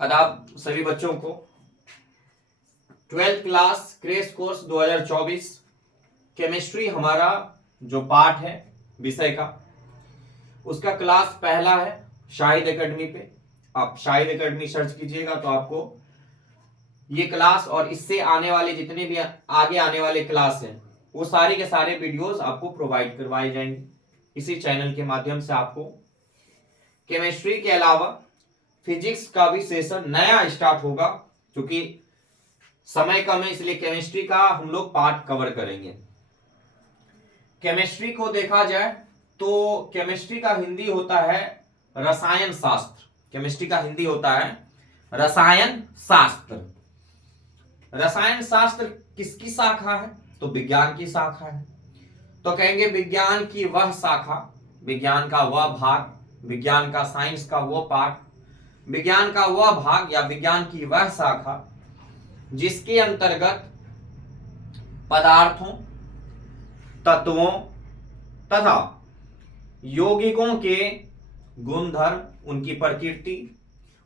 आदाब सभी बच्चों को। 12th class crash course 2024 chemistry हमारा जो पार्ट है विषय का, उसका क्लास पहला है शाहिद एकेडमी पे। आप शाहिद एकेडमी सर्च कीजिएगा तो आपको ये क्लास और इससे आने वाले जितने भी आगे आने वाले क्लास हैं वो सारे के सारे वीडियोस आपको प्रोवाइड करवाए जाएंगे। इसी चैनल के माध्यम से आपको केमिस्ट्री के अलावा फिजिक्स का भी सेशन नया स्टार्ट होगा, क्योंकि समय कम है इसलिए केमिस्ट्री का हम लोग पार्ट कवर करेंगे। केमिस्ट्री को देखा जाए तो केमिस्ट्री का हिंदी होता है रसायन शास्त्र। केमिस्ट्री का हिंदी होता है रसायन शास्त्र। रसायन शास्त्र किसकी शाखा है? तो विज्ञान की शाखा है। तो कहेंगे विज्ञान की वह शाखा, विज्ञान का वह भाग, विज्ञान का साइंस का वो पार्ट, विज्ञान का वह भाग या विज्ञान की वह शाखा जिसके अंतर्गत पदार्थों, तत्वों तथा यौगिकों के गुणधर्म, उनकी प्रकृति,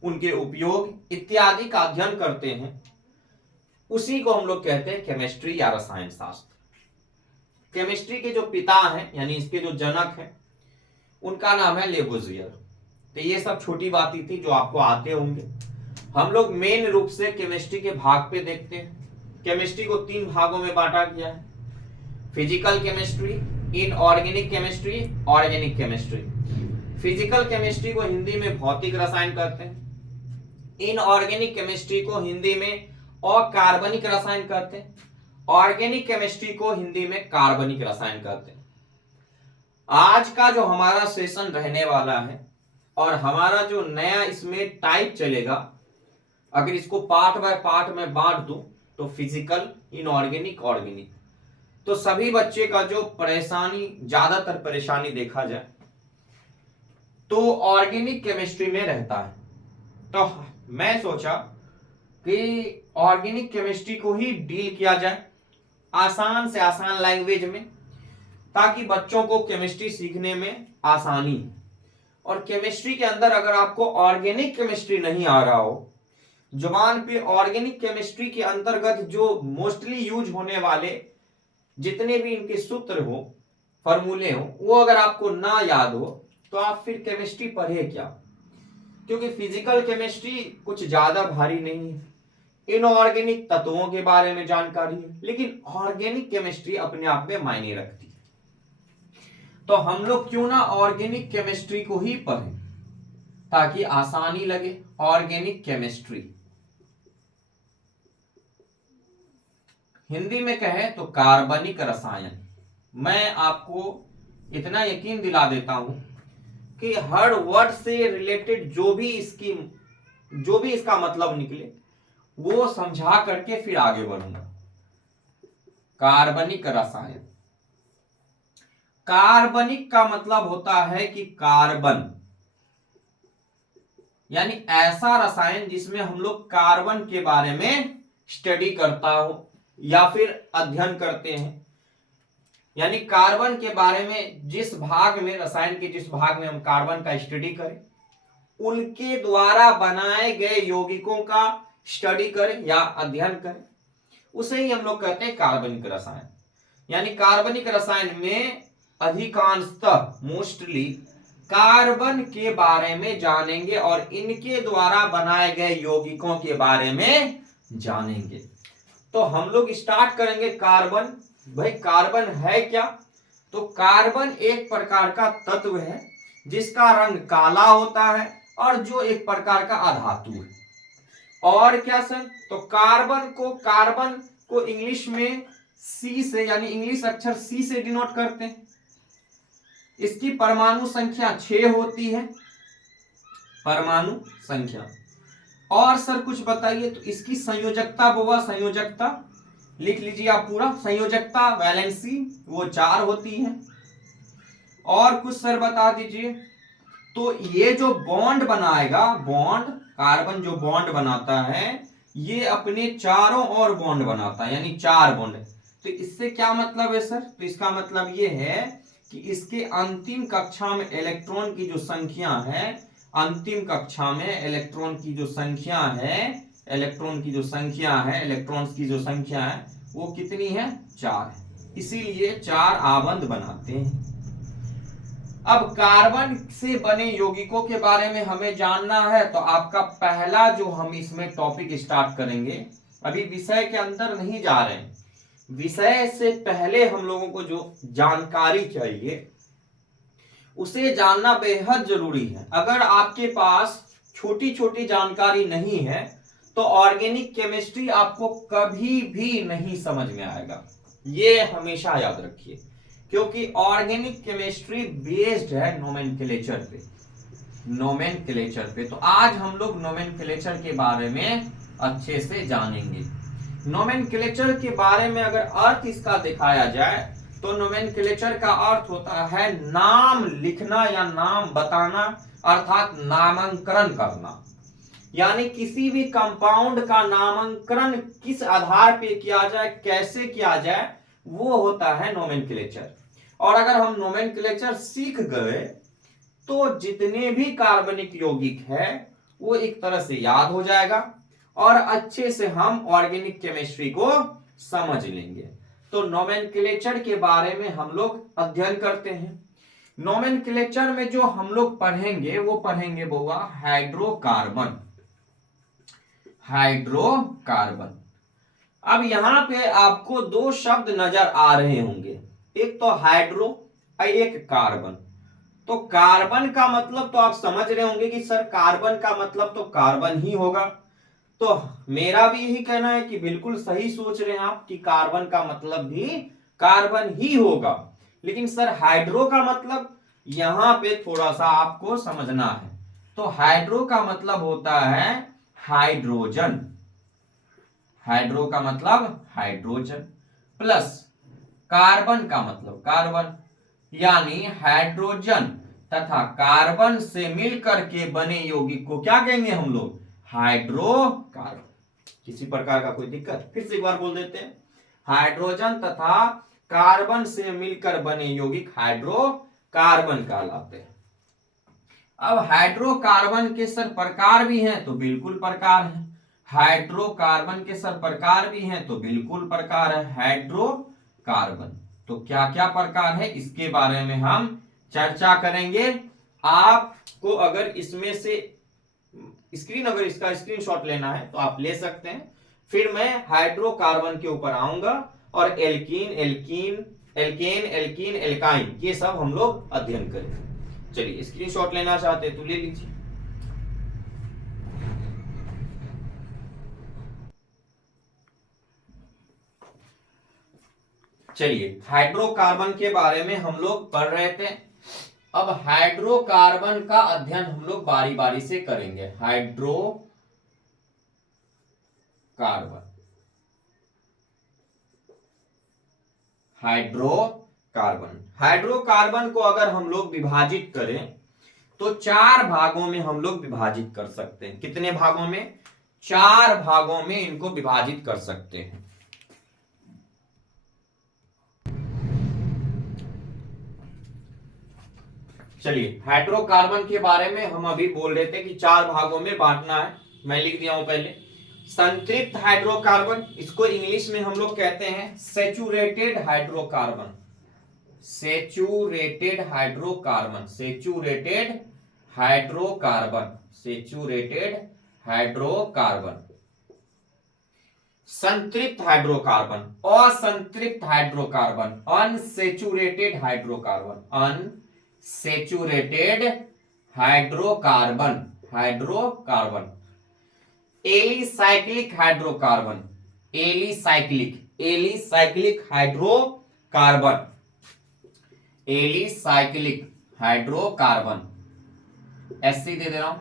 उनके उपयोग इत्यादि का अध्ययन करते हैं, उसी को हम लोग कहते हैं केमिस्ट्री या रसायन शास्त्र। केमिस्ट्री के जो पिता हैं यानी इसके जो जनक हैं उनका नाम है लेबोजियर। तो ये सब छोटी बातें थी जो आपको आते होंगे। हम लोग मेन रूप से केमिस्ट्री के भाग पे देखते हैं। केमिस्ट्री को 3 भागों में बांटा गया है: physical chemistry, inorganic chemistry, organic chemistry. Physical chemistry को हिंदी में भौतिक रसायन कहते हैं। इनऑर्गेनिक केमिस्ट्री को हिंदी में अकार्बनिक रसायन कहते हैं। ऑर्गेनिक केमिस्ट्री को हिंदी में कार्बनिक रसायन कहते हैं। आज का जो हमारा सेशन रहने वाला है और हमारा जो नया इसमें टाइप चलेगा, अगर इसको पार्ट बाय पार्ट में बांट दूं तो फिजिकल, इनऑर्गेनिक, ऑर्गेनिक, तो सभी बच्चे का जो परेशानी, ज्यादातर परेशानी देखा जाए तो ऑर्गेनिक केमिस्ट्री में रहता है। तो मैं सोचा कि ऑर्गेनिक केमिस्ट्री को ही डील किया जाए आसान से आसान लैंग्वेज में, ताकि बच्चों को केमिस्ट्री सीखने में आसानी। और केमिस्ट्री के अंदर अगर आपको ऑर्गेनिक केमिस्ट्री नहीं आ रहा हो, जुबान पे ऑर्गेनिक केमिस्ट्री के अंतर्गत जो मोस्टली यूज होने वाले जितने भी इनके सूत्र हो, फॉर्मूले हो, वो अगर आपको ना याद हो तो आप फिर केमिस्ट्री पढ़े क्या? क्योंकि फिजिकल केमिस्ट्री कुछ ज्यादा भारी नहीं है। इनऑर्गेनिक तत्वों के बारे में जानकारी है, लेकिन ऑर्गेनिक केमिस्ट्री अपने आप में मायने रखती है। तो हम लोग क्यों ना ऑर्गेनिक केमिस्ट्री को ही पढ़ें ताकि आसानी लगे। ऑर्गेनिक केमिस्ट्री हिंदी में कहें तो कार्बनिक रसायन। मैं आपको इतना यकीन दिला देता हूं कि हर वर्ड से रिलेटेड जो भी इसका मतलब निकले वो समझा करके फिर आगे बढ़ूंगा। कार्बनिक रसायन, कार्बनिक का मतलब होता है कि कार्बन यानी ऐसा रसायन जिसमें हम लोग कार्बन के बारे में स्टडी करता हो या फिर अध्ययन करते हैं। यानी कार्बन के बारे में जिस भाग में, रसायन के जिस भाग में हम कार्बन का स्टडी करें, उनके द्वारा बनाए गए यौगिकों का स्टडी करें या अध्ययन करें, उसे ही हम लोग कहते हैं कार्बनिक रसायन। यानी कार्बनिक रसायन में अधिकांशतः मोस्टली कार्बन के बारे में जानेंगे और इनके द्वारा बनाए गए यौगिकों के बारे में जानेंगे। तो हम लोग स्टार्ट करेंगे कार्बन। भाई कार्बन है क्या? तो कार्बन एक प्रकार का तत्व है जिसका रंग काला होता है और जो एक प्रकार का अधातु है। और क्या सर? तो कार्बन को इंग्लिश में सी से, यानी इंग्लिश अक्षर सी से डिनोट करते हैं। इसकी परमाणु संख्या 6 होती है, परमाणु संख्या। और सर कुछ बताइए, तो इसकी संयोजकता, वो संयोजकता लिख लीजिए आप पूरा। संयोजकता, वैलेंसी, वो 4 होती है। और कुछ सर बता दीजिए। तो ये जो बॉन्ड बनाएगा, बॉन्ड, कार्बन जो बॉन्ड बनाता है, ये अपने चारों ओर बॉन्ड बनाता है, यानी 4 बॉन्ड। तो इससे क्या मतलब है सर? तो इसका मतलब ये है कि इसके अंतिम कक्षा में इलेक्ट्रॉन की जो संख्या है अंतिम कक्षा में इलेक्ट्रॉन की जो संख्या है, इलेक्ट्रॉन्स की जो संख्या है वो कितनी है? 4 है, इसीलिए 4 आबंध बनाते हैं। अब कार्बन से बने यौगिकों के बारे में हमें जानना है, तो आपका पहला जो हम इसमें टॉपिक स्टार्ट करेंगे, अभी विषय के अंदर नहीं जा रहे हैं, विषय से पहले हम लोगों को जो जानकारी चाहिए उसे जानना बेहद जरूरी है। अगर आपके पास छोटी छोटी जानकारी नहीं है तो ऑर्गेनिक केमिस्ट्री आपको कभी भी नहीं समझ में आएगा, ये हमेशा याद रखिए, क्योंकि ऑर्गेनिक केमिस्ट्री बेस्ड है नोमेनक्लेचर पे। तो आज हम लोग नोमेनक्लेचर के बारे में अच्छे से जानेंगे। नोमेनक्लेचर के बारे में अगर अर्थ इसका दिखाया जाए तो नोमेनक्लेचर का अर्थ होता है नाम लिखना या नाम बताना, अर्थात नामांकन करना। यानी किसी भी कंपाउंड का नामांकन किस आधार पे किया जाए, कैसे किया जाए, वो होता है नोमेनक्लेचर। और अगर हम नोमेनक्लेचर सीख गए तो जितने भी कार्बनिक यौगिक है वो एक तरह से याद हो जाएगा और अच्छे से हम ऑर्गेनिक केमिस्ट्री को समझ लेंगे। तो नोमेनक्लेचर के बारे में हम लोग अध्ययन करते हैं। नोमेनक्लेचर में जो हम लोग पढ़ेंगे वो पढ़ेंगे बउआ हाइड्रोकार्बन। अब यहां पे आपको 2 शब्द नजर आ रहे होंगे, एक तो हाइड्रो और एक कार्बन। तो कार्बन का मतलब तो आप समझ रहे होंगे कि सर कार्बन का मतलब तो कार्बन ही होगा। तो मेरा भी यही कहना है कि बिल्कुल सही सोच रहे हैं आप कि कार्बन का मतलब भी कार्बन ही होगा। लेकिन सर हाइड्रो का मतलब, यहां पे थोड़ा सा आपको समझना है। तो हाइड्रो का मतलब होता है हाइड्रोजन। हाइड्रो का मतलब हाइड्रोजन प्लस कार्बन का मतलब कार्बन, यानी हाइड्रोजन तथा कार्बन से मिलकर के बने यौगिक को क्या कहेंगे हम लोग? हाइड्रोकार्बन। किसी प्रकार का कोई दिक्कत? फिर से एक बार बोल देते हैं, हाइड्रोजन तथा कार्बन से मिलकर बने यौगिक हाइड्रोकार्बन कहलाते हैं। अब हाइड्रोकार्बन के सर प्रकार भी हैं, तो बिल्कुल प्रकार हैं। हाइड्रोकार्बन के सर प्रकार भी हैं, तो बिल्कुल प्रकार है हाइड्रोकार्बन। तो क्या क्या प्रकार है इसके बारे में हम चर्चा करेंगे। आपको अगर इसमें से अगर इसका स्क्रीनशॉट लेना है तो आप ले सकते हैं। फिर मैं हाइड्रोकार्बन के ऊपर आऊंगा और एल्कीन, एल्केन, एल्काइन, ये सब हम लोग अध्ययन करेंगे। चलिए, स्क्रीनशॉट लेना चाहते हैं तो ले लीजिए। चलिए, हाइड्रोकार्बन के बारे में हम लोग पढ़ रहे थे। अब हाइड्रोकार्बन का अध्ययन हम लोग बारी बारी से करेंगे। हाइड्रोकार्बन को अगर हम लोग विभाजित करें तो 4 भागों में हम लोग विभाजित कर सकते हैं। कितने भागों में? 4 भागों में इनको विभाजित कर सकते हैं। चलिए, हाइड्रोकार्बन के बारे में हम अभी बोल रहे थे कि 4 भागों में बांटना है। मैं लिख दिया हूं पहले। संतृप्त हाइड्रोकार्बन, इसको इंग्लिश में हम लोग कहते हैं saturated hydrocarbon. Saturated hydrocarbon, saturated hydrocarbon, saturated hydrocarbon. संतृप्त हाइड्रोकार्बन, असंतृप्त hydrocarbon, unsaturated hydrocarbon, unsaturated hydrocarbon, hydrocarbon. Alicyclic hydrocarbon, alicyclic, alicyclic hydrocarbon, alicyclic hydrocarbon, एससी दे दे रहा हूं।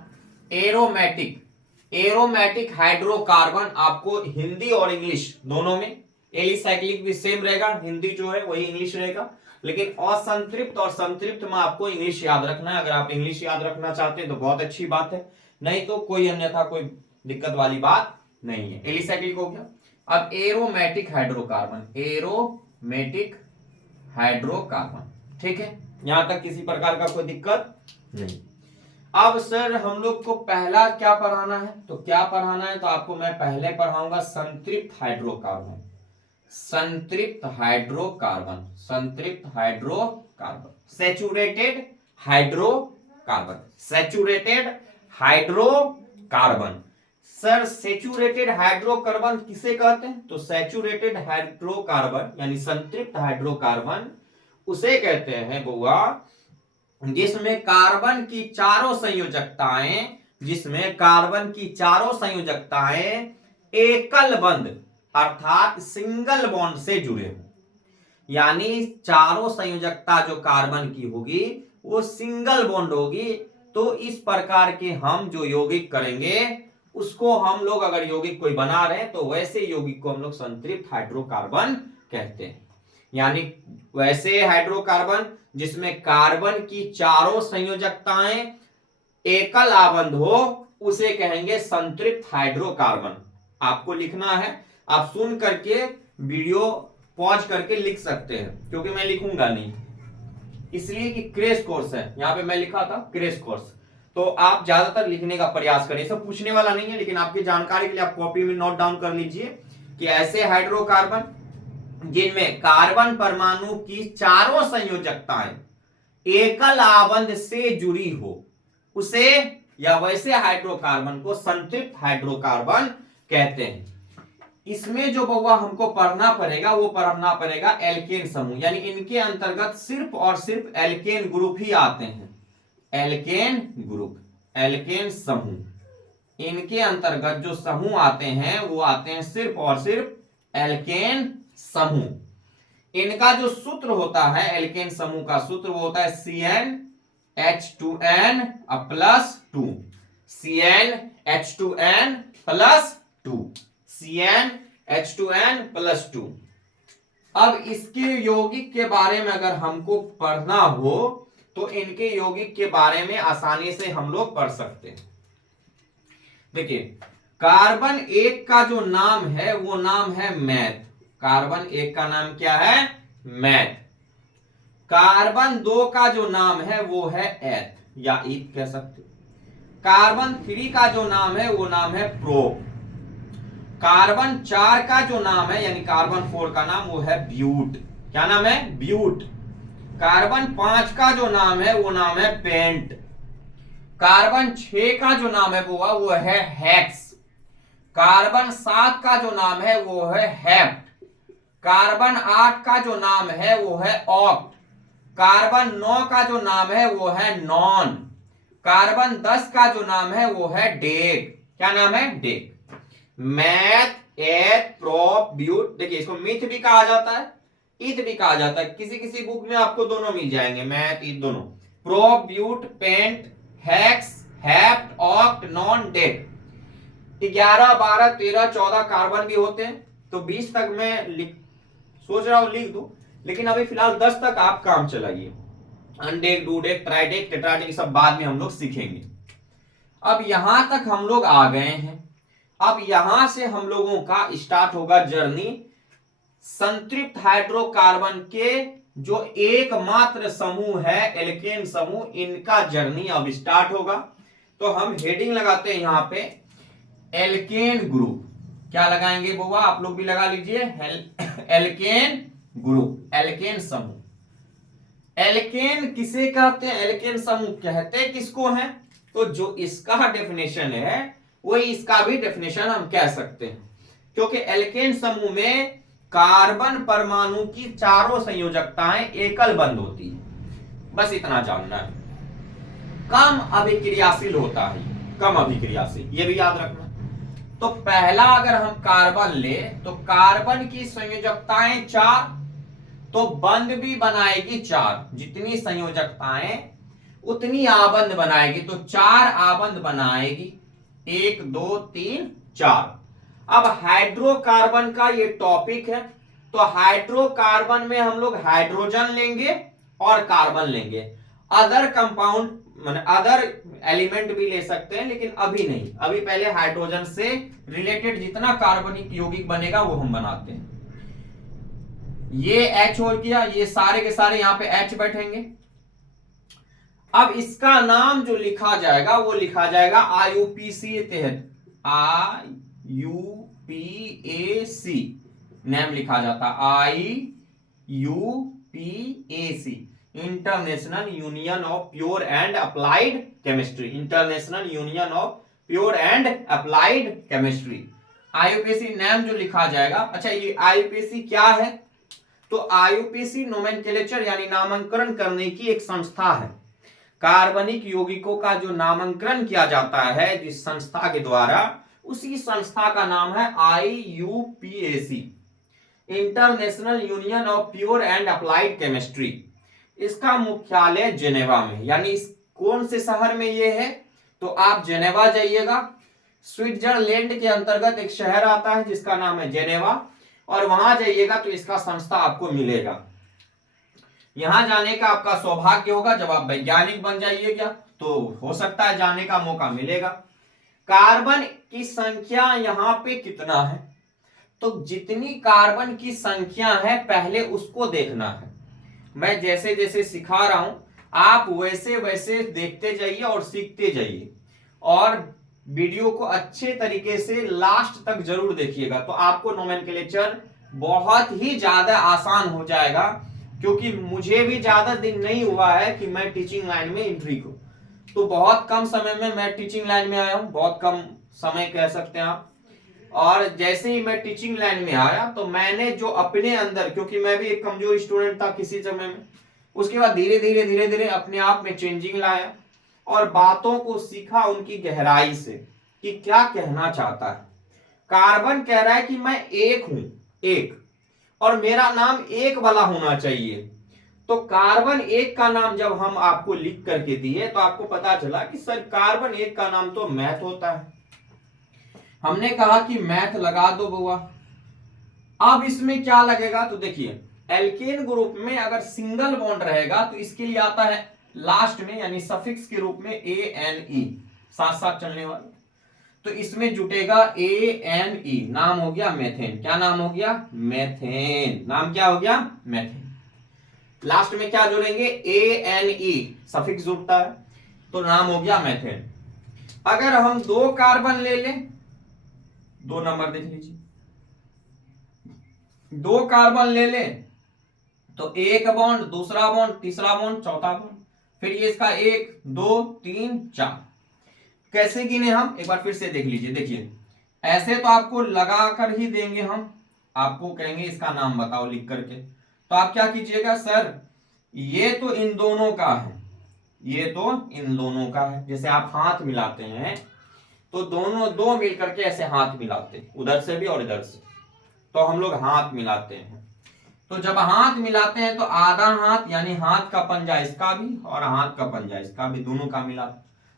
एरोमेटिक, एरोमेटिक हाइड्रोकार्बन आपको हिंदी और इंग्लिश दोनों में, एलिसाइक्लिक भी सेम रहेगा, हिंदी जो है वही इंग्लिश रहेगा, लेकिन असंतृप्त और संतृप्त में आपको इंग्लिश याद रखना है। अगर आप इंग्लिश याद रखना चाहते हैं तो बहुत अच्छी बात है, नहीं तो कोई अन्यथा कोई दिक्कत वाली बात नहीं है। एलिसाइक्लिक हो गया। अब एरोमेटिक हाइड्रोकार्बन, एरोमेटिक हाइड्रोकार्बन, ठीक है, यहां तक किसी प्रकार का कोई दिक्कत नहीं। अब सर हम लोग को पहला क्या पढ़ाना है, तो क्या पढ़ाना है, तो आपको मैं पहले पढ़ाऊंगा संतृप्त हाइड्रोकार्बन। संतृप्त हाइड्रोकार्बन, संतृप्त hydrocarbon, saturated hydrocarbon, saturated hydrocarbon. Sir saturated hydrocarbon किसे कहते हैं, तो सैचुरेटेड हाइड्रोकार्बन यानी संतृप्त हाइड्रोकार्बन उसे कहते हैं बुआ जिसमें कार्बन की चारों संयोजकताएं, जिसमें कार्बन की चारों संयोजकताएं एकल बंध अर्थात सिंगल बॉन्ड से जुड़े हो, यानी चारों संयोजकता जो कार्बन की होगी वो सिंगल बॉन्ड होगी। तो इस प्रकार के हम जो यौगिक करेंगे उसको हम लोग अगर यौगिक कोई बना रहे हैं तो वैसे यौगिक को हम लोग संतृप्त हाइड्रोकार्बन कहते हैं। यानी वैसे हाइड्रोकार्बन जिसमें कार्बन की चारों संयोजकताएं एकल आबंध हो उसे कहेंगे संतृप्त हाइड्रोकार्बन। आपको लिखना है, आप सुन करके वीडियो पॉज करके लिख सकते हैं, क्योंकि मैं लिखूंगा नहीं इसलिए कि क्रैश कोर्स है, यहां पे मैं लिखा था क्रैश कोर्स, तो आप ज्यादातर लिखने का प्रयास करें। सब पूछने वाला नहीं है, लेकिन आपकी जानकारी के लिए आप कॉपी में नोट डाउन कर लीजिए कि ऐसे हाइड्रोकार्बन जिनमें कार्बन परमाणु की चारों संयोजकताएं एकल आबंध से जुड़ी हो उसे या वैसे हाइड्रोकार्बन को संतृप्त हाइड्रोकार्बन कहते हैं। इसमें जो बउआ हमको पढ़ना पड़ेगा वो पढ़ना पड़ेगा एल्केन समूह, यानी इनके अंतर्गत सिर्फ और सिर्फ एल्केन ग्रुप ही आते हैं। एल्केन ग्रुप, एल्केन समूह, इनके अंतर्गत जो समूह आते हैं वो आते हैं सिर्फ और सिर्फ एल्केन समूह। इनका जो सूत्र होता है एल्केन समूह का सूत्र वो होता है CnH2n +2, CnH2n +2, CnH2n +2। अब इसके यौगिक के बारे में अगर हमको पढ़ना हो तो इनके यौगिक के बारे में आसानी से हम लोग पढ़ सकते हैं। देखिए कार्बन 1 का जो नाम है वो नाम है मैथ। कार्बन 1 का नाम क्या है, मैथ। कार्बन 2 का जो नाम है वो है एथ या ईथ कह सकते हो। कार्बन 3 का जो नाम है वो नाम है प्रोप। कार्बन 4 का जो नाम है यानी कार्बन 4 का नाम वो है ब्यूट। क्या नाम है, ब्यूट। कार्बन 5 का जो नाम है वो नाम है पेंट। कार्बन 6 का जो नाम है वो है हेक्स। कार्बन 7 का जो नाम है वो है हेप्ट। कार्बन 8 का जो नाम है वो है ऑक्ट। कार्बन 9 का जो नाम है वो है नॉन। कार्बन 10 का जो नाम है वो है डेक। क्या नाम है, डेक। मैथ, एथ, प्रोप, ब्यूट। देखिए इसको मिथ भी कहा जाता है, ईथ भी कहा जाता है। किसी किसी बुक में आपको दोनों मिल जाएंगे, मैथ ईथ दोनों। Prop, but, pent, hex, hept, oct, non, dec. 11, 12, 13, 14 carbon भी होते हैं, तो 20 तक मैं सोच रहा हूं लिख दूं, लेकिन अभी फिलहाल 10 तक आप काम चलाइए। अनडेक, डूडेक, ट्राइडेक, टेट्राडेक सब बाद में हम लोग सीखेंगे। अब यहां तक हम लोग आ गए हैं। अब यहां से हम लोगों का स्टार्ट होगा जर्नी संतृप्त हाइड्रोकार्बन के जो एकमात्र समूह है एल्केन समूह, इनका जर्नी अब स्टार्ट होगा। तो हम हेडिंग लगाते हैं यहां पे एल्केन ग्रुप। क्या लगाएंगे बुआ, आप लोग भी लगा लीजिए, एल्केन ग्रुप, एल्केन समूह। एल्केन किसे कहते हैं, एल्केन समूह कहते किसको है, तो जो इसका डेफिनेशन है वही इसका भी डेफिनेशन हम कह सकते हैं, क्योंकि एल्केन समूह में कार्बन परमाणु की चारों संयोजकताएं एकल बंध होती है। बस इतना जानना है। कम अभिक्रियाशील होता है, कम अभिक्रियाशील, ये भी याद रखना। तो पहला अगर हम कार्बन ले तो कार्बन की संयोजकताएं 4, तो बंध भी बनाएगी 4। जितनी संयोजकताएं उतनी आबंध बनाएगी, तो 4 आबंध बनाएगी, 1 2 3 4। अब हाइड्रोकार्बन का ये टॉपिक है, तो हाइड्रोकार्बन में हम लोग हाइड्रोजन लेंगे और कार्बन लेंगे। अदर कंपाउंड माने अदर एलिमेंट भी ले सकते हैं, लेकिन अभी नहीं। अभी पहले हाइड्रोजन से रिलेटेड जितना कार्बनिक यौगिक बनेगा वो हम बनाते हैं। ये H हो गया, ये सारे के सारे यहां पे H बैठेंगे। अब इसका नाम जो लिखा जाएगा वो लिखा जाएगा आईयूपीसी के तहत, IUPAC नेम लिखा जाता, IUPAC, international union of pure and applied chemistry, international union of pure and applied chemistry, IUPAC name जो लिखा जाएगा। अच्छा, ये आईयूपीएसी क्या है? तो आईयूपीएसी नोमेनक्लेचर यानी नामांकन करने की एक संस्था है। कार्बनिक यौगिकों का जो नामांकन किया जाता है जिस संस्था के द्वारा, उसी संस्था का नाम है IUPAC, international union of pure and applied chemistry. इसका मुख्यालय जेनेवा में, यानी इस कौन से शहर में ये है? तो आप जेनेवा जाइएगा, स्विट्जरलैंड के अंतर्गत एक शहर आता है जिसका नाम है जेनेवा, और वहां जाइएगा तो इसका संस्था आपको मिलेगा। यहां जाने का आपका सौभाग्य होगा, जब आप वैज्ञानिक बन जाइएगा तो हो सकता है जाने का मौका मिलेगा। कार्बन की संख्या यहां पे कितना है? तो जितनी कार्बन की संख्या है पहले उसको देखना है। मैं जैसे जैसे सिखा रहा हूं आप वैसे वैसे देखते जाइए और सीखते जाइए, और वीडियो को अच्छे तरीके से लास्ट तक जरूर देखिएगा, तो आपको नोमेनक्लेचर बहुत ही ज्यादा आसान हो जाएगा। क्योंकि मुझे भी ज्यादा दिन नहीं हुआ है कि मैं टीचिंग लाइन में एंट्री को, तो बहुत कम समय में मैं टीचिंग लाइन में आया हूं, बहुत कम समय कह सकते हैं आप। और जैसे ही मैं टीचिंग लाइन में आया तो मैंने जो अपने अंदर, क्योंकि मैं भी एक कमजोर स्टूडेंट था किसी समय में, उसके बाद धीरे धीरे अपने आप में चेंजिंग लाया और बातों को सीखा उनकी गहराई से कि क्या कहना चाहता है। कार्बन कह रहा है कि मैं एक हूं, एक, और मेरा नाम एक वाला होना चाहिए। तो कार्बन एक का नाम जब हम आपको लिख करके दिए तो आपको पता चला कि सर कार्बन एक का नाम तो मैथ होता है। हमने कहा कि मैथ लगा दो बुआ। अब इसमें क्या लगेगा? तो देखिए, एल्केन ग्रुप में अगर सिंगल बॉन्ड रहेगा तो इसके लिए आता है लास्ट में, यानी सफिक्स के रूप में ANE, साथ साथ चलने वाला। तो इसमें जुटेगा ANE, नाम हो गया मेथेन। क्या नाम हो गया? मेथेन। नाम क्या हो गया? मेथेन। लास्ट में क्या जोड़ेंगे? ANE, सफिक्स जुड़ता है तो नाम हो गया मेथेन। अगर हम दो कार्बन ले लें, दो नंबर देख लीजिए, दो कार्बन ले लें तो एक बॉन्ड, दूसरा बॉन्ड, तीसरा बॉन्ड, चौथा बॉन्ड, फिर ये इसका 1 2 3 4। कैसे गिने हम? एक बार फिर से देख लीजिए। देखिए, ऐसे तो आपको लगा कर ही देंगे हम, आपको कहेंगे इसका नाम बताओ लिख करके, तो आप क्या कीजिएगा? सर ये तो इन दोनों का है, ये तो इन दोनों का है। जैसे आप हाथ मिलाते हैं तो दोनों दो मिल करके ऐसे हाथ मिलाते हैं, उधर से भी और इधर से, तो हम लोग हाथ मिलाते हैं। तो जब हाथ मिलाते हैं तो आधा हाथ, यानी हाथ का पंजा इसका भी और हाथ का पंजा इसका भी, दोनों का मिला,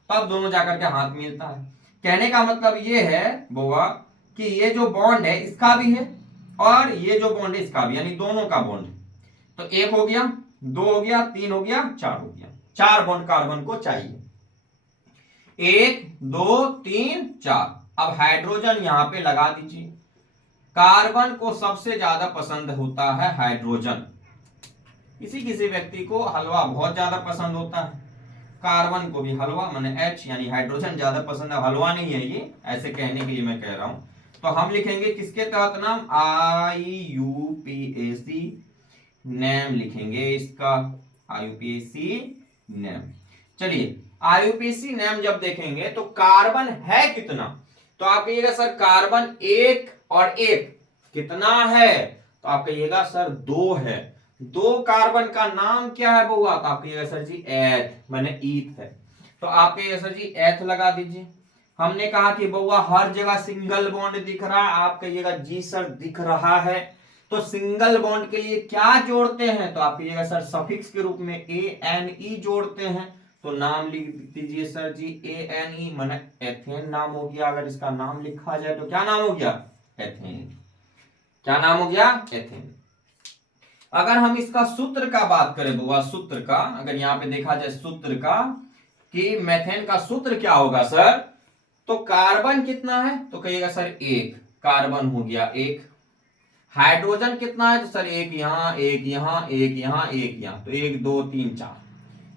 तब दोनों जाकर के हाथ मिलता है। कहने का मतलब ये है बुआ कि ये जो बॉन्ड है इसका भी है और ये जो बॉन्ड है इसका भी, यानी दोनों का बॉन्ड है। तो एक हो गया, दो हो गया, तीन हो गया, चार हो गया। चार बॉन्ड कार्बन को चाहिए, 1 2 3 4। अब हाइड्रोजन यहां पे लगा दीजिए। कार्बन को सबसे ज्यादा पसंद होता है हाइड्रोजन। किसी किसी व्यक्ति को हलवा बहुत ज्यादा पसंद होता है, कार्बन को भी हलवा माने H यानी हाइड्रोजन ज्यादा पसंद है, हलवा नहीं है ये, ऐसे कहने के लिए मैं कह रहा हूं। तो हम लिखेंगे किसके तहत नाम? IUPAC नेम लिखेंगे इसका, IUPAC नेम। चलिए, IUPAC नेम जब देखेंगे तो कार्बन है कितना? तो आप कहिएगा सर कार्बन एक और एक कितना है? तो आप कहिएगा सर 2 है। 2 कार्बन का नाम क्या है बउआ? तो आप कहिएगा सर जी एथ, माने ईथ है। तो आप कहिएगा सर जी एथ लगा दीजिए। हमने कहा कि बउआ हर जगह सिंगल बॉन्ड दिख रहा है, आप कहिएगा जी सर दिख रहा है। तो सिंगल बॉन्ड के लिए क्या जोड़ते हैं? तो आप कहिएगा सर सफिक्स के रूप में ANE जोड़ते हैं। तो नाम लिख दीजिए सर जी ANE, माने एथेन नाम हो गया। अगर इसका नाम लिखा जाए तो क्या नाम हो गया? एथेन। क्या नाम हो गया? एथेन। अगर हम इसका सूत्र का बात करें बुआ, सूत्र का अगर यहां पे देखा जाए सूत्र का कि मेथेन का सूत्र क्या होगा सर, तो कार्बन कितना है? तो कहिएगा सर 1, कार्बन हो गया 1। हाइड्रोजन कितना है? तो सर 1 यहां, 1 यहां, 1 यहां, 1 यहां, तो 1 2 3 4।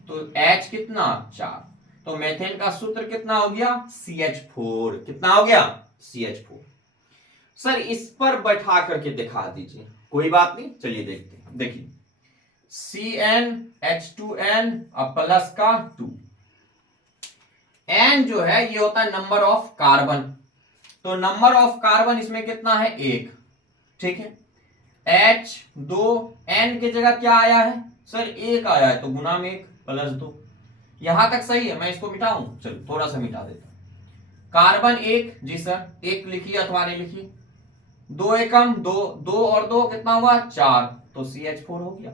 तो H कितना 4, तो मेथेन का सूत्र कितना हो गया CH4, कितना हो गया CH4। सर इस पर बैठा करके दिखा दीजिए, कोई बात नहीं, चलिए देखते हैं। देखिए CnH2n प्लस का 2, N जो है ये होता है नंबर ऑफ कार्बन, तो नंबर ऑफ कार्बन इसमें कितना है 1, ठीक है। H 2, N की जगह क्या आया है सर 1 आया है, तो गुना में 1 प्लस 2, यहां तक सही है। मैं इसको मिटाऊं, चलो थोड़ा सा मिटा देता हूं। कार्बन 1, जी सर 1 लिखिए अथवा नहीं लिखिए, 2 एकम 2, 2 और 2 कितना हुआ 4, तो CH4 हो गया,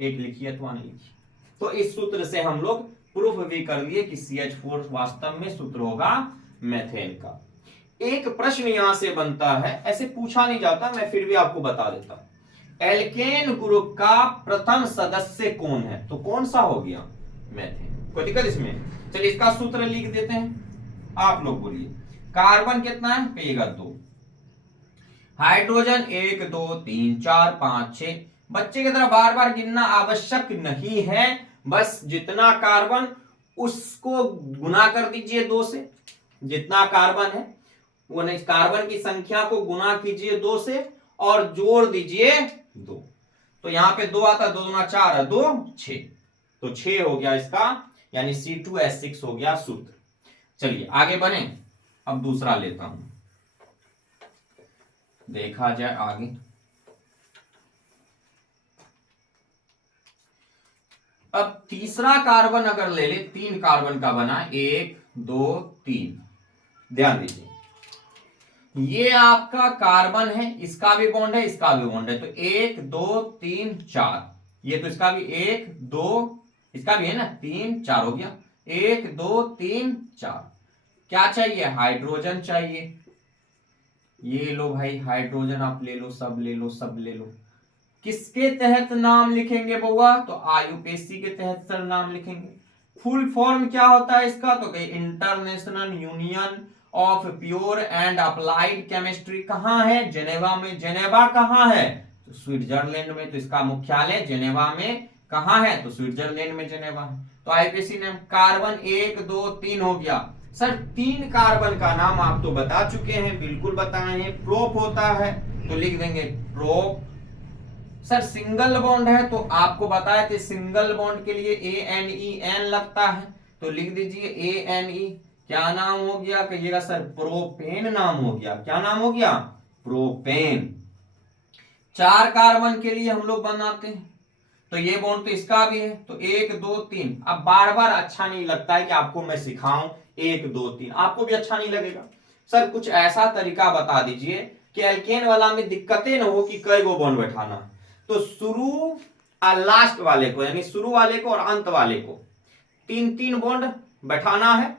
1 लिखिए अथवा नहीं लिखिए। तो इस सूत्र से हम लोग प्रूफ भी कर लिए कि CH4 वास्तव में सूत्र होगा मेथेन का। एक प्रश्न यहां से बनता है, ऐसे पूछा नहीं जाता, मैं फिर भी आपको बता देता हूं। एल्केन ग्रुप का प्रथम सदस्य कौन है, तो कौन सा हो गया मेथेन, कोई दिक्कत इसमें। चलिए इसका सूत्र लिख देते हैं, आप लोग बोलिए। कार्बन कितना है कहिएगा 2, हाइड्रोजन 1 2 3 4 5 6, बच्चे की तरह बार बार गिनना आवश्यक नहीं है, बस जितना कार्बन उसको गुना कर दीजिए 2 से, जितना कार्बन है वो नहीं, कार्बन की संख्या को गुना कीजिए 2 से और जोड़ दीजिए 2, तो यहां पे 2 आता है, 2 दूना 4 है, 2 6, तो 6 हो गया इसका, यानी C2H6 हो गया सूत्र। चलिए आगे बढ़े, अब दूसरा लेता हूं, देखा जाए आगे। अब तीसरा कार्बन अगर ले ले, 3 कार्बन का बना, 1 2 3, ध्यान दीजिए ये आपका कार्बन है, इसका भी बॉन्ड है, इसका भी बॉन्ड है, तो 1 2 3 4, ये तो इसका भी 1 2, इसका भी है ना 3 4 हो गया, 1 2 3 4। क्या चाहिए हाइड्रोजन चाहिए, ये लो भाई हाइड्रोजन आप ले लो, सब ले लो, सब ले लो। किसके तहत नाम लिखेंगे बउआ, तो आयुपेसी के तहत सर नाम लिखेंगे। फुल फॉर्म क्या होता है इसका, तो international union of pure and applied chemistry, कहां है जेनेवा में। जेनेवा कहां है, तो स्विट्जरलैंड में, तो इसका मुख्यालय जेनेवा में कहां है, तो स्विट्जरलैंड में जेनेवा है। तो आईपीसी नेम कार्बन 1 2 3 हो गया। सर 3 कार्बन का नाम आप तो बता चुके हैं, बिल्कुल बताए हैं। प्रोप होता है तो लिख देंगे प्रोप। सर सिंगल बॉन्ड है तो आपको बताया थे सिंगल बॉन्ड के लिए ANEN लगता है, तो लिख दीजिए ANE। क्या नाम हो गया कहिएगा सर, प्रोपेन नाम हो गया। क्या नाम हो गया, प्रोपेन। 4 कार्बन के लिए हम लोग बनाते हैं, तो ये बॉन्ड तो इसका भी है, तो 1 2 3। अब बार बार अच्छा नहीं लगता है कि आपको मैं सिखाऊं 1 2 3, आपको भी अच्छा नहीं लगेगा। सर कुछ ऐसा तरीका बता दीजिए कि एल्केन वाला में दिक्कतें ना हो कि कई गो बॉन्ड बैठाना, तो शुरू और लास्ट वाले को, यानी शुरू वाले को और अंत वाले को 3-3 बॉन्ड बैठाना है,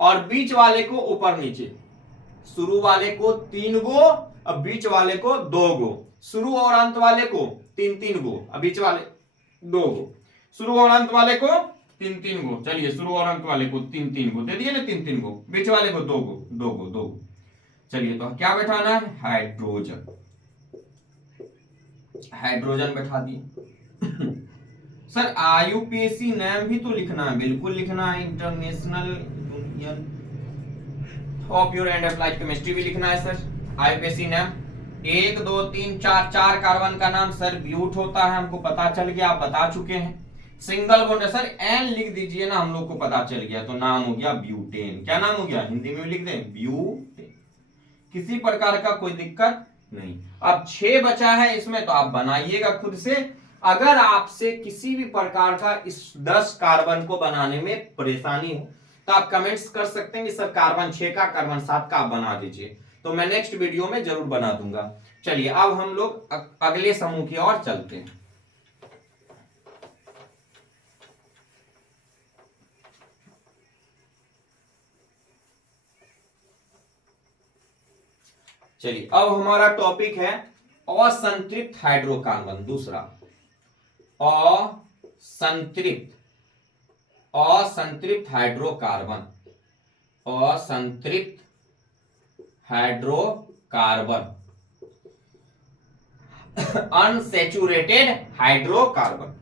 और बीच वाले को ऊपर नीचे, शुरू वाले को 3 गो और बीच वाले को 2 गो, शुरू और अंत वाले को 3-3 गो और बीच वाले 2 गो, शुरू और अंत वाले को 3-3 गो। चलिए शुरू और अंत वाले को 3-3 गो दे दिए ना, 3-3 गो, बीच वाले को 2 गो 2 गो 2 गो। चलिए तो क्या बैठाना है, हाइड्रोजन, हाइड्रोजन बैठा दिए। सर आयुपेसी नाम भी तो लिखना है, बिल्कुल लिखना है, international union of pure and applied chemistry भी लिखना है सर। आयुपेसी नाम 1 2 3 4, 4 कार्बन का नाम सर ब्यूट होता है, हमको पता चल गया, आप बता चुके हैं। सिंगल बॉन्ड है सर, एन लिख दीजिए ना, हम लोग को पता चल गया, तो नाम हो गया ब्यूटेन। क्या नाम हो गया, हिंदी में लिख दें ब्यूटेन, किसी प्रकार का कोई दिक्कत नहीं। अब 6 बचा है इसमें, तो आप बनाइएगा खुद से। अगर आपसे किसी भी प्रकार का इस 10 कार्बन को बनाने में परेशानी हो तो आप कमेंट्स कर सकते हैं कि सर कार्बन 6 का, कार्बन 7 का आप बना दीजिए, तो मैं नेक्स्ट वीडियो में जरूर बना दूंगा। चलिए अब हम लोग अगले समूह की ओर चलते हैं। चलिए अब हमारा टॉपिक है असंतृप्त हाइड्रोकार्बन। दूसरा असंतृप्त हाइड्रोकार्बन, असंतृप्त hydrocarbon, unsaturated hydrocarbon.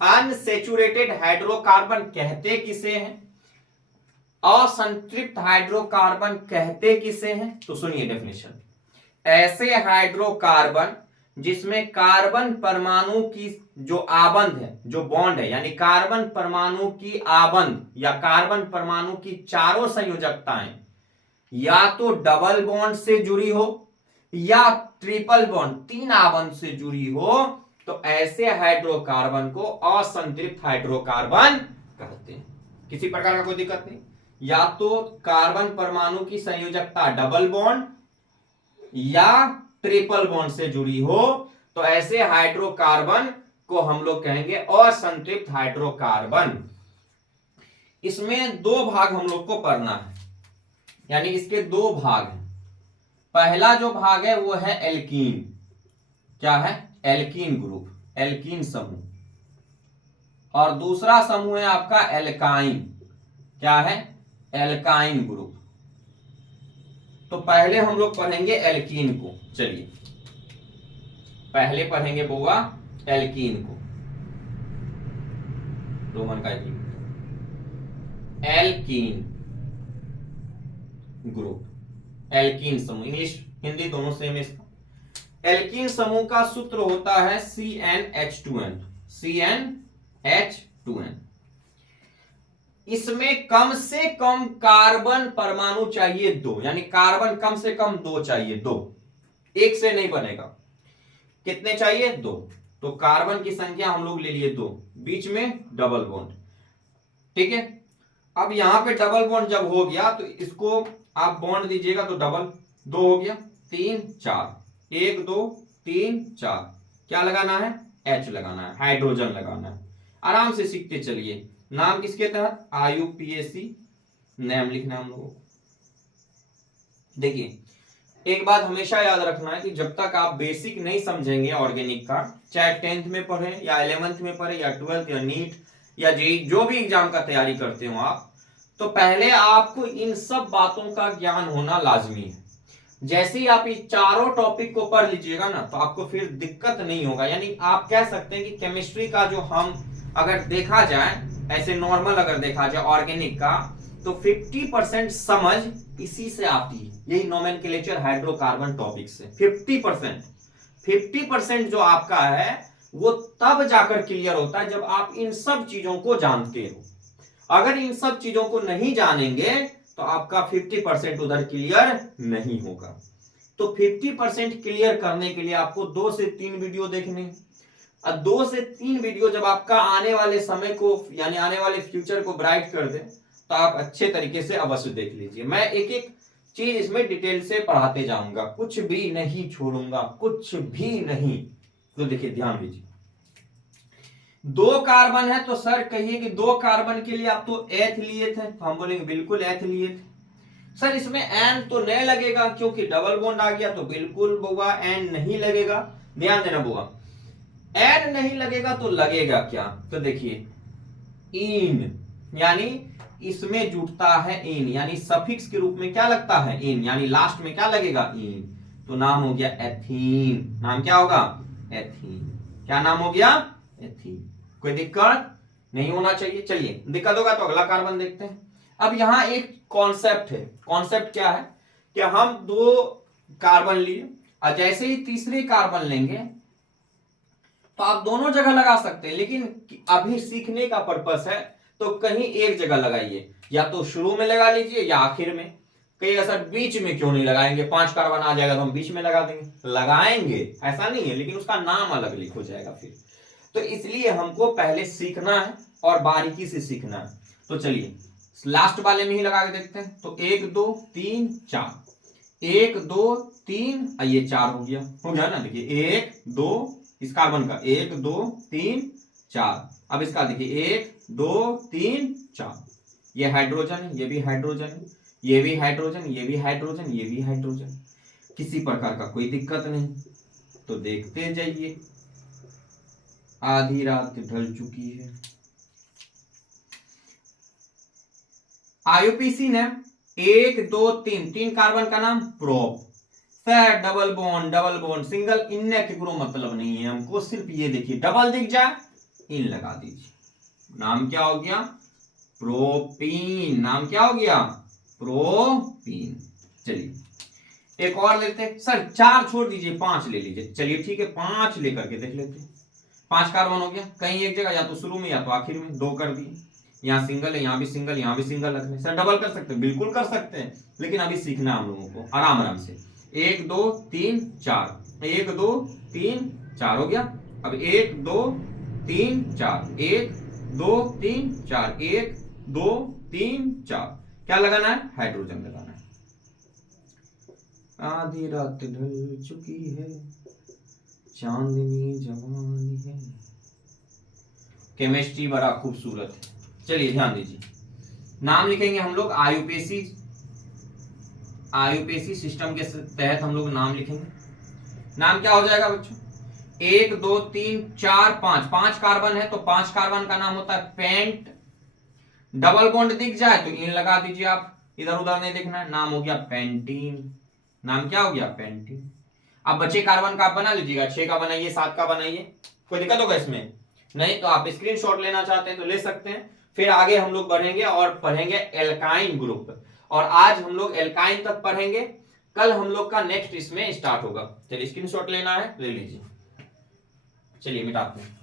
Unsaturated hydrocarbon कहते किसे हैं, असंतृप्त हाइड्रोकार्बन कहते किसे हैं? तो सुनिए डेफिनेशन, ऐसे हाइड्रोकार्बन जिसमें कार्बन परमाणु की जो आबंध है, जो बॉन्ड है, यानी कार्बन परमाणु की आबंध या कार्बन परमाणु की चारों संयोजकताएं या तो डबल बॉन्ड से जुड़ी हो या ट्रिपल बॉन्ड, तीन आबंध से जुड़ी हो, तो ऐसे हाइड्रोकार्बन को असंतृप्त हाइड्रोकार्बन कहते हैं। किसी प्रकार का कोई दिक्कत नहीं, या तो कार्बन परमाणु की संयोजकता डबल बॉन्ड या ट्रिपल बॉन्ड से जुड़ी हो, तो ऐसे हाइड्रोकार्बन को हम लोग कहेंगे असंतृप्त हाइड्रोकार्बन। इसमें दो भाग हम लोग को पढ़ना है, यानी इसके दो भाग हैं। पहला जो भाग है वो है एल्कीन। क्या है? एल्कीन ग्रुप, एल्कीन समूह। और दूसरा समूह है आपका एल्काइन। क्या है? Alkyne group. तो पहले हम लोग पढ़ेंगे एल्कीन को। चलिए पहले पढ़ेंगे बोवा एल्कीन को, रोमन का एल्कीन ग्रुप, एल्कीन समूह, इंग्लिश हिंदी दोनों सेम है इसका। एल्कीन समूह का सूत्र होता है CnH2n, CnH2n। इसमें कम से कम कार्बन परमाणु चाहिए दो, यानी कार्बन कम से कम दो चाहिए, दो, एक से नहीं बनेगा। कितने चाहिए? दो। तो कार्बन की संख्या हम लोग ले लिए दो, बीच में डबल बॉन्ड। ठीक है, अब यहां पे डबल बॉन्ड जब हो गया तो इसको आप बॉन्ड दीजिएगा तो डबल, दो हो गया, तीन चार, एक दो तीन चार, क्या लगाना है? H लगाना है, हाइड्रोजन लगाना है। आराम से सीखते चलिए। नाम किसके तहत? IUPAC नाम लिखना हम लोगों को। देखिए एक बात हमेशा याद रखना है कि जब तक आप बेसिक नहीं समझेंगे ऑर्गेनिक का, चाहे 10th में पढ़े या 11th में पढ़े या 12th या नीट या जेईई, जो भी एग्जाम का तैयारी करते हो आप, तो पहले आपको इन सब बातों का ज्ञान होना लाजमी है। जैसे ही आप इस चारों टॉपिक को पढ़ लीजिएगा ना, तो आपको फिर दिक्कत नहीं होगा। यानी आप कह सकते हैं कि केमिस्ट्री का जो हम अगर देखा जाए, ऐसे नॉर्मल अगर देखा जाए ऑर्गेनिक का, तो 50% समझ इसी से आती है, यही नोमेनक्लेचर हाइड्रोकार्बन टॉपिक से। 50% जो आपका है वो तब जाकर क्लियर होता है जब आप इन सब चीजों को जानते हो। अगर इन सब चीजों को नहीं जानेंगे तो आपका 50% उधर क्लियर नहीं होगा। तो 50% क्लियर करने के लिए आपको 2 से 3 वीडियो देखने, और 2 से 3 वीडियो जब आपका आने वाले समय को, यानी आने वाले फ्यूचर को ब्राइट कर दे, तो आप अच्छे तरीके से अवश्य देख लीजिए। मैं एक एक चीज इसमें डिटेल से पढ़ाते जाऊंगा, कुछ भी नहीं छोड़ूंगा, कुछ भी नहीं। तो देखिए ध्यान दीजिए, 2 कार्बन है तो सर कहिए कि 2 कार्बन के लिए आप तो एथ लिए थे, तो हम बोलेंगे बिल्कुल एथ लिए थे। सर इसमें एन तो नहीं लगेगा क्योंकि डबल बॉन्ड आ गया, तो बिल्कुल बुआ एन नहीं लगेगा। ध्यान देना बुआ, एन नहीं लगेगा तो लगेगा क्या? तो देखिए इन, यानी इसमें जुटता है इन, यानी सफिक्स के रूप में क्या लगता है? इन, यानी लास्ट में क्या लगेगा? इन। तो नाम हो गया एथीन। नाम क्या होगा? एथीन। क्या नाम हो गया? एथीन। कोई दिक्कत नहीं होना चाहिए। चलिए दिक्कत होगा तो अगला कार्बन देखते हैं। अब यहां एक कॉन्सेप्ट है। कॉन्सेप्ट क्या है कि हम 2 कार्बन लिए और जैसे ही तीसरे कार्बन लेंगे तो आप दोनों जगह लगा सकते हैं, लेकिन अभी सीखने का पर्पस है तो कहीं एक जगह लगाइए, या तो शुरू में लगा लीजिए या आखिर में। कहीं सर बीच में क्यों नहीं लगाएंगे? 5 कार्बन आ जाएगा तो हम बीच में लगा देंगे। लगाएंगे, ऐसा नहीं है, लेकिन उसका नाम अलग लिख हो जाएगा फिर। तो इसलिए हमको पहले सीखना है और बारीकी से सीखना है। तो चलिए लास्ट वाले में ही लगा के देखते हैं। तो 1 2 3 4, 1 2 3, ये 4 हो गया ना। देखिए 1 2 इस कार्बन का 1 2 3 4। अब इसका देखिए 1 2 3 4, ये हाइड्रोजन है, ये भी हाइड्रोजन है, ये भी हाइड्रोजन, ये भी हाइड्रोजन, ये भी हाइड्रोजन। किसी प्रकार का कोई दिक्कत नहीं। तो देखते जाइए, आधी रात ढल चुकी है। आईयूपीसी ने 1 2 3 कार्बन का नाम prop. Sir double bond single, इनने के मतलब नहीं है हमको, सिर्फ ये देखिए डबल दिख जाए इन लगा दीजिए, नाम क्या हो गया? प्रोपीन। नाम क्या हो गया? प्रोपीन। चलिए एक और लेते हैं। सर 4 छोड़ दीजिए, 5 ले लीजिए। चलिए ठीक है, 5 लेकर के देख लेते हैं। 5 कार्बन हो गया, कहीं एक जगह, या तो शुरू में या तो आखिर में। 2 कर दिए, यहाँ सिंगल है, यहाँ भी सिंगल, यहाँ भी सिंगल रख ले। सर डबल कर सकते हैं, बिल्कुल कर सकते हैं, लेकिन अभी सीखना हम लोगों को आराम आराम से। 1 2 3 4, 1 2 3 4 हो गया। अब 1 2 3 4, 1 2 3 4, 1 2 3 4। क्या लगाना है? हाइड्रोजन लगाना है। आधी रात ढल चुकी है, चांदनी जवानी है। केमिस्ट्री बड़ा खूबसूरत है। चलिए ध्यान दीजिए, नाम लिखेंगे हम लोग आयुपेसी। आयुपेसी सिस्टम के तहत हम लोग नाम लिखेंगे। नाम क्या हो जाएगा बच्चों? 1 2 3 4 5, 5 कार्बन है तो 5 कार्बन का नाम होता है पेंट। डबल बॉन्ड दिख जाए तो इन लगा दीजिए, आप इधर उधर नहीं देखना है। नाम हो गया पेंटीन। नाम क्या हो गया? पेंटीन। अब बचे कार्बन का आप बना लीजिएगा, 6 का बनाइए, 7 का बनाइए। कोई दिक्कत होगा इसमें? नहीं तो आप स्क्रीनशॉट लेना चाहते हैं तो ले सकते हैं। फिर आगे हम लोग बढ़ेंगे और पढ़ेंगे एल्काइन ग्रुप, और आज हम लोग एल्काइन तक पढ़ेंगे। कल हम लोग का नेक्स्ट इसमें स्टार्ट होगा। चलिए स्क्रीनशॉट लेना है, ले लीजिए। चलिए मिटाते हैं।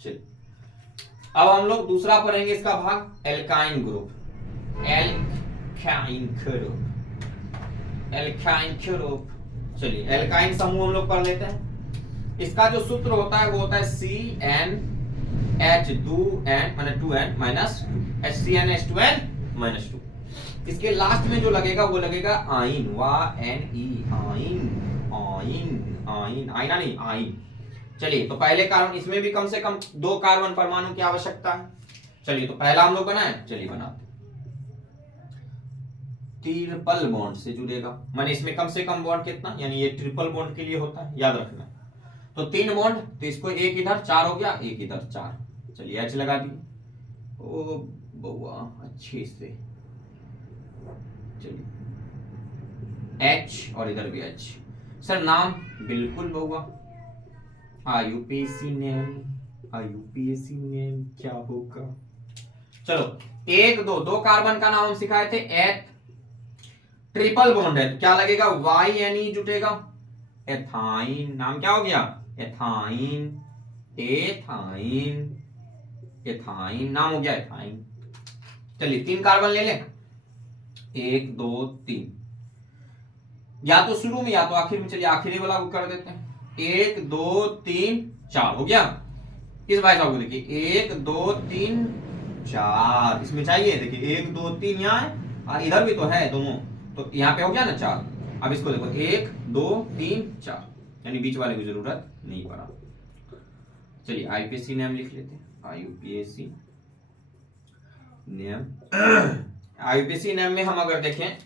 चलिए अब हम लोग दूसरा पढ़ेंगे इसका भाग, alkyne group. Alkyne group, alkyne group. चलिए एल्काइन समूह हम लोग पढ़ लेते हैं। इसका जो सूत्र होता है वो होता है CnH2n माने 2n माइनस HCnH2n-2। इसके लास्ट में जो लगेगा वो लगेगा आइन, वाएनई, आइन, आइन, आइन, आइना नहीं, आइन। चलिए तो पहले कार्बन, इसमें भी कम से कम 2 कार्बन परमाणु की आवश्यकता है। चलिए तो पहला हम लोग बनाए, चलिए बनाते। ट्रिपल बॉन्ड से जुड़ेगा, माने इसमें कम से कम बॉन्ड कितना, यानी ये ट्रिपल बॉन्ड के लिए होता है, याद रखना। तो 3 बॉन्ड, तो इसको एक इधर, 4 हो गया, एक इधर 4। चलिए H लगा दिए। ओ बउआ अच्छे से, चलिए H और इधर भी H। सर नाम बिल्कुल बउआ आयुपेसी नेम, आयुपेसी नेम क्या होगा? चलो 1 2, 2 कार्बन का नाम हम सिखाए थे। एथ, ट्रिपल बॉन्ड है तो क्या लगेगा? YNE जुटेगा, एथाइन। नाम क्या हो गया? Ethyne, ethyne, ethyne. नाम हो गया एथाइन। चलिए 3 कार्बन ले लें, 1 2 3, या तो शुरू में या तो आखिर में। चलिए आखिरी वाला को कर देते हैं। 1 2 3 4 हो गया। इस भाई साहब को देखिए, 1 2 3 4 इसमें चाहिए। देखिए 1 2 3 यहाँ है और इधर भी तो है दोनों, तो यहाँ पे हो गया ना 4। अब इसको देखो 1 2 3 4, यानी बीच वाले की जरूरत नहीं पड़ा। चलिए आईपीएसी नेम लिख लेते हैं, आईपीएसी नेम। आईपीएसी नेम में हम अगर देखें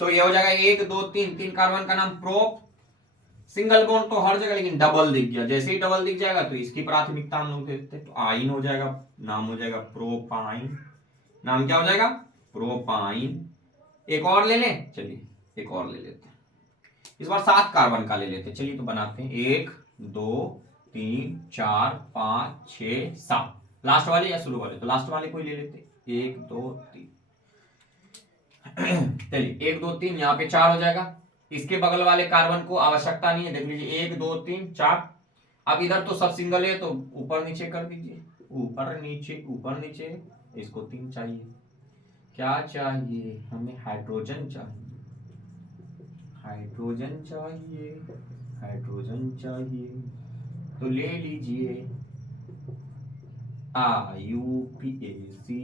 तो ये हो जाएगा 1 2 3, 3 कार्बन का नाम प्रोप। सिंगल बॉन्ड तो हर जगह, लेकिन डबल दिख गया, जैसे ही डबल दिख जाएगा तो इसकी प्राथमिकता हम लोग देते हैं। तो आइन हो जाएगा, नाम हो जाएगा प्रोपाइन। नाम क्या हो जाएगा? प्रोपाइन। एक और ले लें, चलिए एक और ले लेते हैं। इस बार 7 कार्बन का ले लेते हैं। चलिए तो बनाते हैं, 1 2 3 4 5 6 7। लास्ट वाले या शुरू वाले? तो लास्ट वाले को ही ले लेते हैं। 1 2 3, चलिए 1 2 3, यहाँ पे 4 हो जाएगा। इसके बगल वाले कार्बन को आवश्यकता नहीं है, देख लीजिए 1 2 3 4। अब इधर तो सब सिंगल है तो ऊपर नीचे कर दीजिए, ऊपर नीचे ऊपर नीचे। इसको 3 चाहिए। क्या चाहिए हमें? हाइड्रोजन चाहिए, हाइड्रोजन चाहिए, हाइड्रोजन चाहिए। तो ले लीजिए आयुपीएसी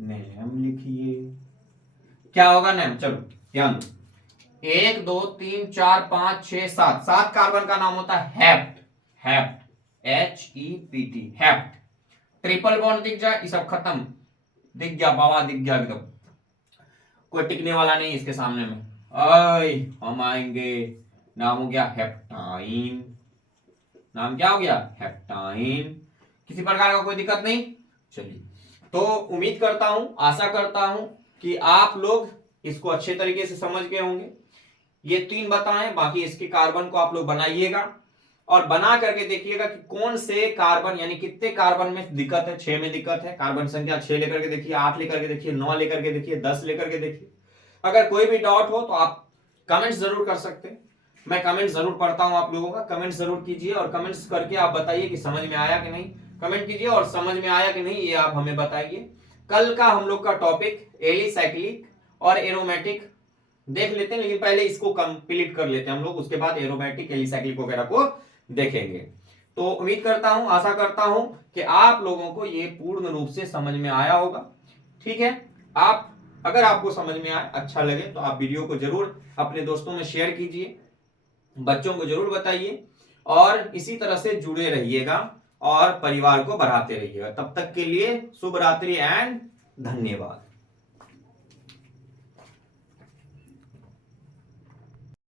नेम लिखिए। क्या होगा नेम? चलो ध्यान दो, 1 2 3 4 5 6 7, 7 कार्बन का नाम होता है hept. Hept, HEPT, hept. Triple bond दिख जाए, ये सब खत्म, दिख गया बाबा, दिख गया एकदम, कोई टिकने वाला नहीं इसके सामने में। हम आएंगे। नाम हो गया हेप्टाइन। नाम क्या हो गया? हेप्टाइन। किसी प्रकार का कोई दिक्कत नहीं। चलिए तो उम्मीद करता हूं, आशा करता हूं कि आप लोग इसको अच्छे तरीके से समझ गए होंगे। ये 3 बताएं, बाकी इसके कार्बन को आप लोग बनाइएगा और बना करके देखिएगा कि कौन से कार्बन यानी कितने कार्बन में दिक्कत है। 6 में दिक्कत है, कार्बन संख्या 6 लेकर के देखिए, 8 लेकर के देखिए, 9 लेकर के देखिए, 10 लेकर के देखिए। अगर कोई भी डाउट हो तो आप कमेंट्स जरूर कर सकते हैं, मैं कमेंट जरूर पढ़ता हूं आप लोगों का। कमेंट जरूर कीजिए और कमेंट्स करके आप बताइए कि समझ में आया कि नहीं। कमेंट कीजिए और समझ में आया कि नहीं ये आप हमें बताइए। कल का हम लोग का टॉपिक एलिसाइक्लिक और एरोमेटिक देख लेते हैं, लेकिन पहले इसको कंप्लीट कर लेते हैं हम लोग, उसके बाद एरोमेटिक एलिसाइक्लिक वगैरह को देखेंगे। तो उम्मीद करता हूं, आशा करता हूं कि आप लोगों को ये पूर्ण रूप से समझ में आया होगा। ठीक है, आप अगर आपको समझ में आए, अच्छा लगे तो आप वीडियो को जरूर अपने दोस्तों में शेयर कीजिए, बच्चों को जरूर बताइए और इसी तरह से जुड़े रहिएगा और परिवार को बढ़ाते रहिएगा। तब तक के लिए शुभ रात्रि एंड धन्यवाद।